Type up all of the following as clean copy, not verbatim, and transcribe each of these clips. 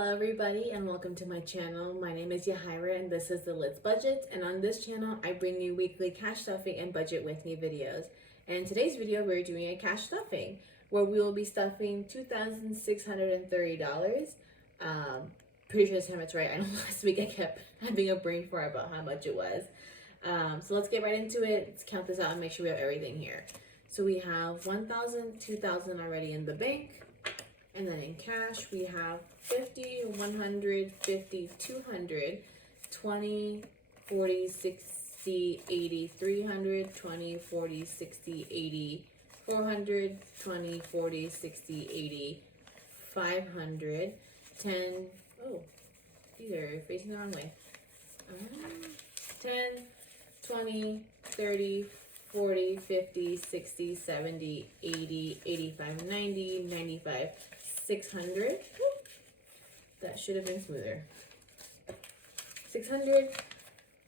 Hello everybody and welcome to my channel. My name is Yahaira and this is the Liz Budget, and on this channel I bring you weekly cash stuffing and budget with me videos. And in today's video we're doing a cash stuffing where we will be stuffing $2,630. Pretty sure this time it's right. I know last week I kept having a brain fart about how much it was. So let's get right into it. Let's count this out and make sure we have everything here. So we have 1,000, 2,000 already in the bank. And then in cash, we have 50, 100, 50, 200, 20, 40, 60, 80, 300, 20, 40, 60, 80, 400, 20, 40, 60, 80, 500, 10, oh, these are facing the wrong way. 10, 20, 30, 40, 50, 60, 70, 80, 85, 90, 95, 600. That should have been smoother. 600,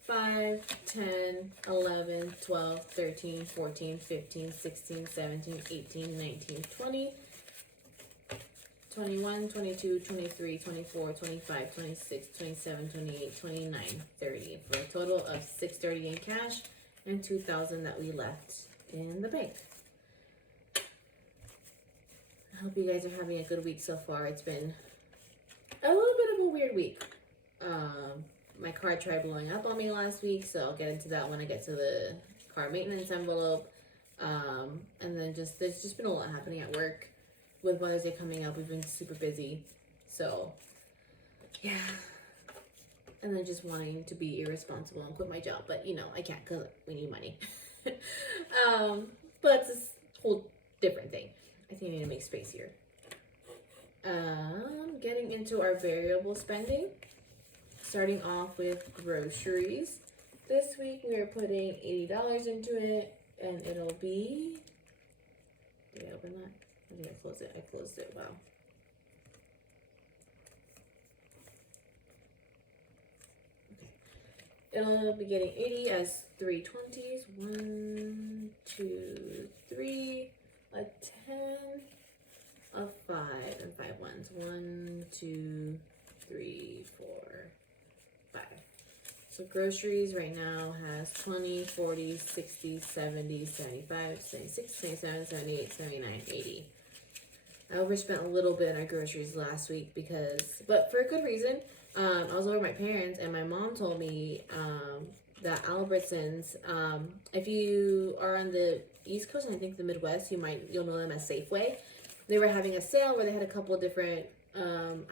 5, 10, 11, 12, 13, 14, 15, 16, 17, 18, 19, 20, 21, 22, 23, 24, 25, 26, 27, 28, 29, 30. For a total of $630 in cash and $2,000 that we left in the bank. I hope you guys are having a good week so far. It's been a little bit of a weird week. My car tried blowing up on me last week, so I'll get into that when I get to the car maintenance envelope. And then there's just been a lot happening at work. With Mother's Day coming up, we've been super busy. So, yeah. And then just wanting to be irresponsible and quit my job. But, you know, I can't because we need money. But it's this whole different thing. I think I need to make space here. Getting into our variable spending. Starting off with groceries. This week we are putting $80 into it. And it'll be... Did I open that? Or did I close it? I closed it. Wow. It'll be getting 80 as 3 20s. 1, 2, 3, a 10, a 5, and 5 ones. 1, 2, 3, 4, 5. So groceries right now has 20, 40, 60, 70, 75, 76, 77, 78, 79, 80. I overspent a little bit on groceries last week but for a good reason. I was over at my parents and my mom told me that Albertsons, if you are on the East Coast and I think the Midwest, you'll know them as Safeway. They were having a sale where they had a couple of different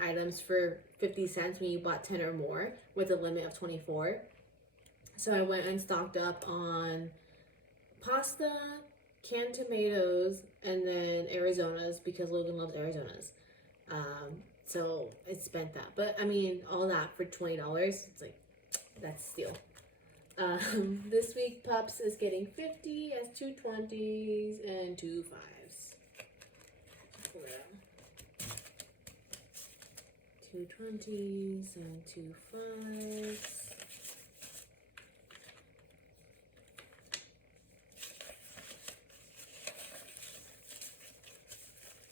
items for 50 cents when you bought 10 or more with a limit of 24. So I went and stocked up on pasta, canned tomatoes, and then Arizona's because Logan loves Arizona's. So I spent that. But I mean, all that for $20, it's like, that's a steal. This week, Pups is getting 50 as 2 20s and 2 5s. 2 20s and 2 5s.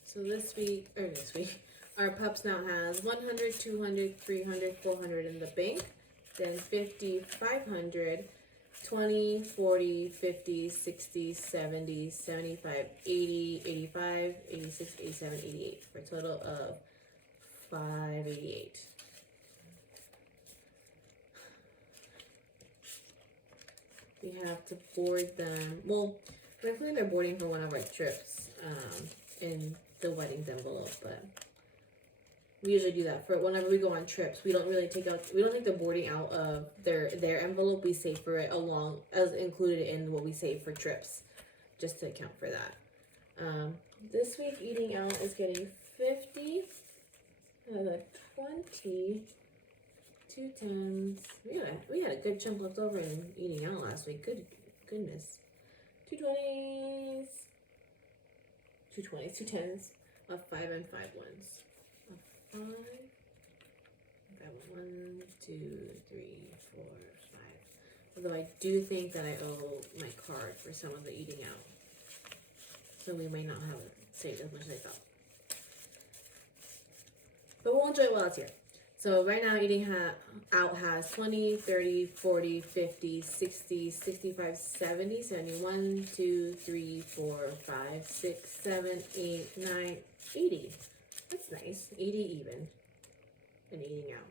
So this week, our Pups now has 100, 200, 300, 400 in the bank. Then 50, 500, 20, 40, 50, 60, 70, 75, 80, 85, 86, 87, 88 for a total of 588. We have to board them. Well, we're including their boarding for one of our trips in the weddings envelope, but we usually do that for whenever we go on trips. We don't take the boarding out of their envelope. We save for it along as included in what we save for trips, just to account for that. This week eating out is getting 50, 20, 2 10s. We had a good chunk left over in eating out last week. Goodness. 2 20s, 2 20s, 2 10s, a 5 and 5 ones. 5. I got 1, 2, 3, 4, 5. Although I do think that I owe my card for some of the eating out. So we may not have saved as much as I thought. but we'll enjoy it while it's here. So right now eating out has 20, 30, 40, 50, 60, 65, 70, 71, 2, 3, 4, 5, 6, 7, 8, 9, 80. That's nice. 80 even. And eating out.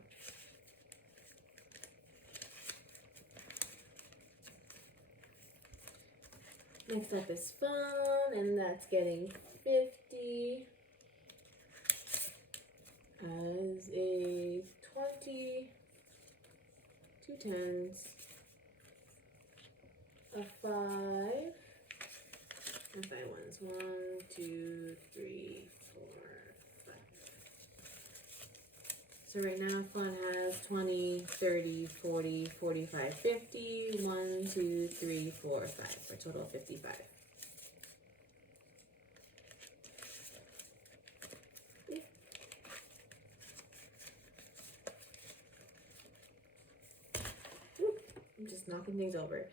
Next up is fun, and that's getting 50 as a 20, 2 tens, a 5, and 5 ones. 1, 2, 3, 4, 5. So right now fun has 20, 30, 40, 45, 50, 1, 2, 3, 4, 5, for a total of 55. I'm just knocking things over.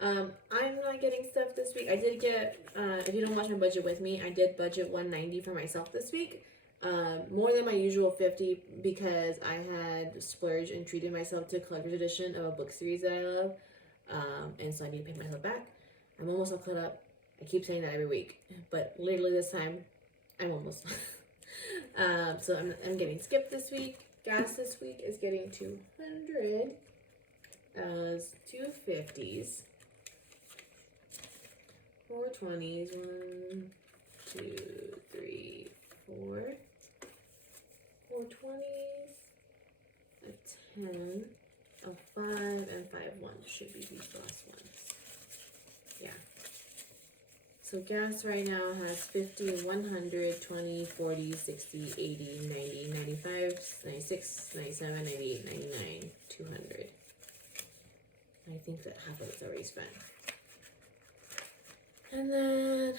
I'm not getting stuff this week. I did get, if you don't watch my budget with me, I did budget $190 for myself this week. More than my usual $50 because I had splurged and treated myself to a collector's edition of a book series that I love. And so I need to pay myself back. I'm almost all caught up. I keep saying that every week, but literally this time, I'm almost. So I'm getting skipped this week. Gas this week is getting 200 as 2 50s. 4 20s. 1, 2, 3, 4. 4 20s. A 10. A 5 and 5 1s should be these last ones. Yeah. So gas right now has 50, 100, 20, 40, 60, 80, 90, 95, 96, 97, 98, 99, 200. I think that half of it's already spent. And then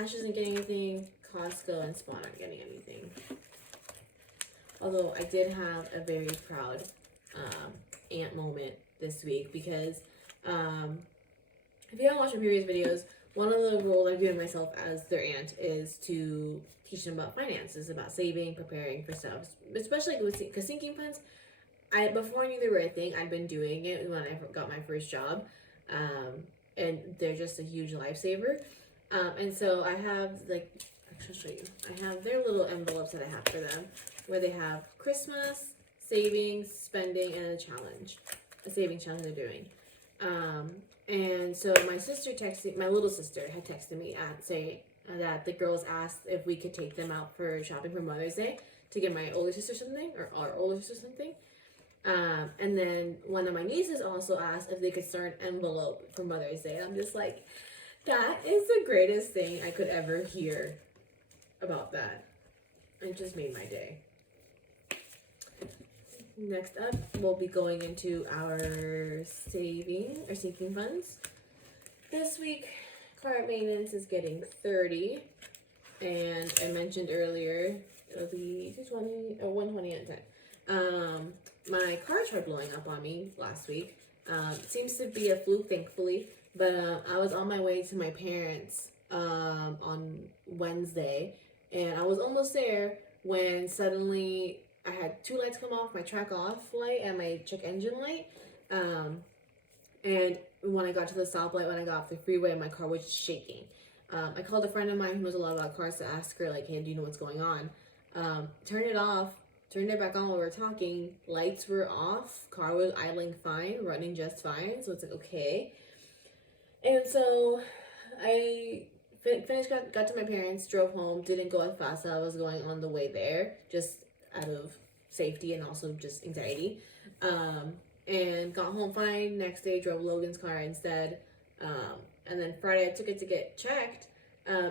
Ash isn't getting anything. Costco and Spawn aren't getting anything. Although I did have a very proud aunt moment this week because if you haven't watched my previous videos, one of the roles I've given myself as their aunt is to teach them about finances, about saving, preparing for stuff, especially because sinking funds. Before I knew they were a thing, I'd been doing it when I got my first job, and they're just a huge lifesaver. And so I have I'll show you. I have their little envelopes that I have for them, where they have Christmas, savings, spending, and a savings challenge they're doing. And so my little sister had texted me saying that the girls asked if we could take them out for shopping for Mother's Day to get my older sister something, or our older sister something. And then one of my nieces also asked if they could start an envelope for Mother's Day. I'm just like, that is the greatest thing I could ever hear about that. It just made my day. Next up, we'll be going into our sinking funds. This week, car maintenance is getting 30, and I mentioned earlier it'll be 220 or 120 at a time. My car tried blowing up on me last week. Seems to be a fluke, thankfully. But I was on my way to my parents on Wednesday, and I was almost there when suddenly I had 2 lights come off, my track off light and my check engine light. And when I got to the stoplight, when I got off the freeway, my car was shaking. I called a friend of mine who knows a lot about cars to ask her, like, hey, do you know what's going on? Turned it off, turned it back on while we were talking. Lights were off, car was idling fine, running just fine. So it's like, okay. And so I finished, got to my parents, drove home, didn't go as fast as I was going on the way there, just out of safety and also just anxiety. And got home fine. Next day, drove Logan's car instead. And then Friday, I took it to get checked.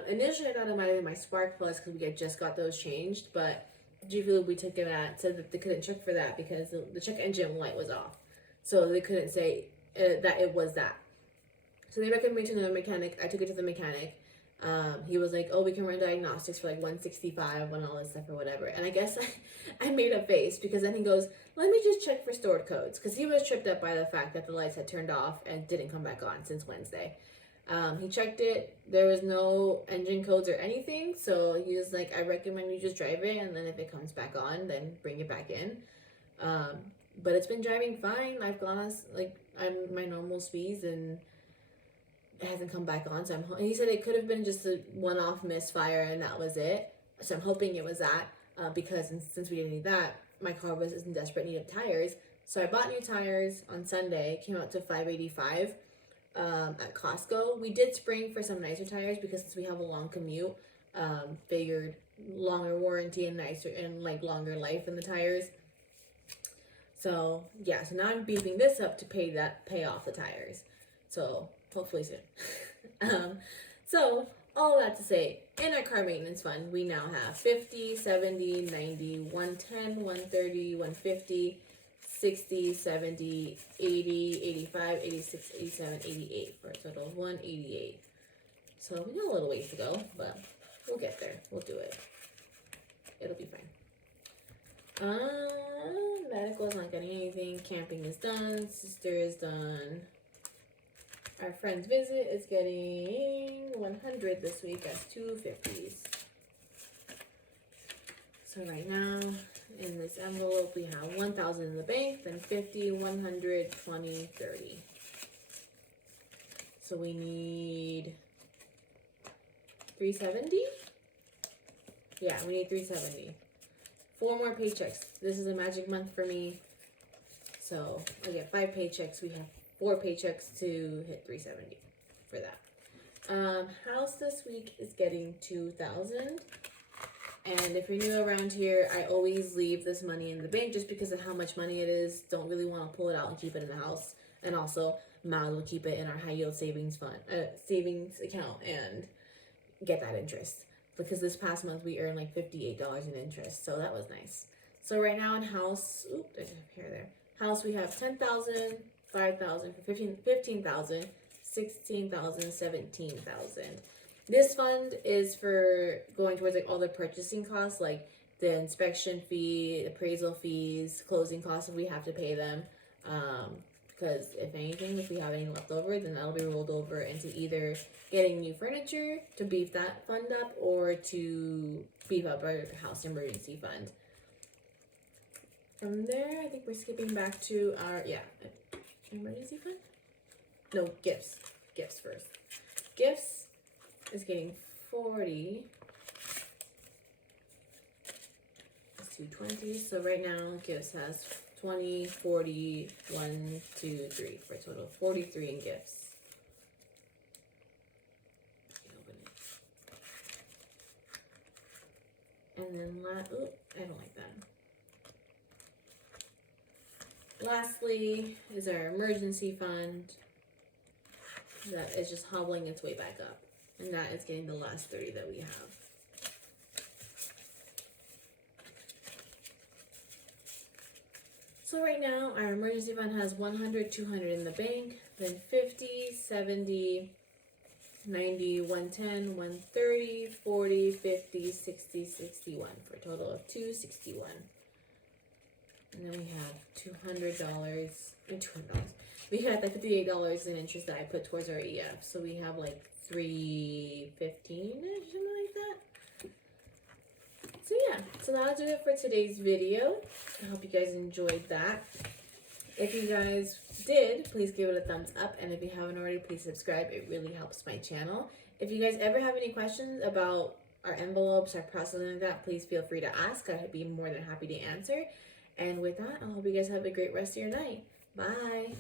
Initially, I thought it might have been my spark plugs because we had just got those changed, but G Fuel we took it at said that they couldn't check for that because the check engine light was off. So they couldn't say that it was that. So they recommended me to another mechanic. I took it to the mechanic. He was like, oh, we can run diagnostics for like 165 and all this stuff or whatever. And I guess I made a face because then he goes, let me just check for stored codes. Because he was tripped up by the fact that the lights had turned off and didn't come back on since Wednesday. He checked it. There was no engine codes or anything. So he was like, I recommend you just drive it. And then if it comes back on, then bring it back in. But it's been driving fine. I've gone like I'm my normal speeds and it hasn't come back on. So he said it could have been just a one-off misfire and that was it. So I'm hoping it was that because since we didn't need that, my car was in desperate need of tires. So I bought new tires on Sunday. Came out to $585 at Costco. We did spring for some nicer tires because since we have a long commute, figured longer warranty and nicer and like longer life in the tires. So yeah, so now I'm beefing this up to pay off the tires. So hopefully soon. So all that to say, in our car maintenance fund, we now have 50, 70, 90, 110, 130, 150, 60, 70, 80, 85, 86, 87, 88 for a total of 188. So we got a little ways to go, but we'll get there. We'll do it. It'll be fine. Medical is not getting anything. Camping is done. Sister is done. Our friend's visit is getting 100 this week as 250s. So right now, in this envelope, we have 1,000 in the bank, then 50, 100, 20, 30. So we need 370? Yeah, we need 370. 4 more paychecks. This is a magic month for me. So I get 5 paychecks. We have 4 paychecks to hit 370 for that. House this week is getting 2,000. And if you're new around here, I always leave this money in the bank just because of how much money it is. Don't really want to pull it out and keep it in the house. And also, might as well keep it in our high yield savings account and get that interest. Because this past month we earned like $58 in interest, so that was nice. So right now in house, there's a hair there. House we have 10,000, 5,000 for 15,000, 16,000, 17,000. This fund is for going towards like all the purchasing costs, like the inspection fee, appraisal fees, closing costs if we have to pay them. Because if anything, if we have any left over, then that'll be rolled over into either getting new furniture to beef that fund up or to beef up our house emergency fund. From there, I think we're skipping back to our, emergency fund? No, gifts. Gifts first. Gifts is getting 40. It's 220. So right now, gifts has 20, 40, 1, 2, 3 for a total of 43 in gifts. And then, I don't like that. Lastly is our emergency fund that is just hobbling its way back up. And that is getting the last 30 that we have. So right now, our emergency fund has 100, 200 in the bank, then 50, 70, 90, 110, 130, 40, 50, 60, 61 for a total of 261. And then we have $200. We had that $58 in interest that I put towards our EF. So we have like $315-ish, something like that. So yeah, so that'll do it for today's video. I hope you guys enjoyed that. If you guys did, please give it a thumbs up. And if you haven't already, please subscribe. It really helps my channel. If you guys ever have any questions about our envelopes, our process, like that, please feel free to ask. I'd be more than happy to answer. And with that, I hope you guys have a great rest of your night. Bye.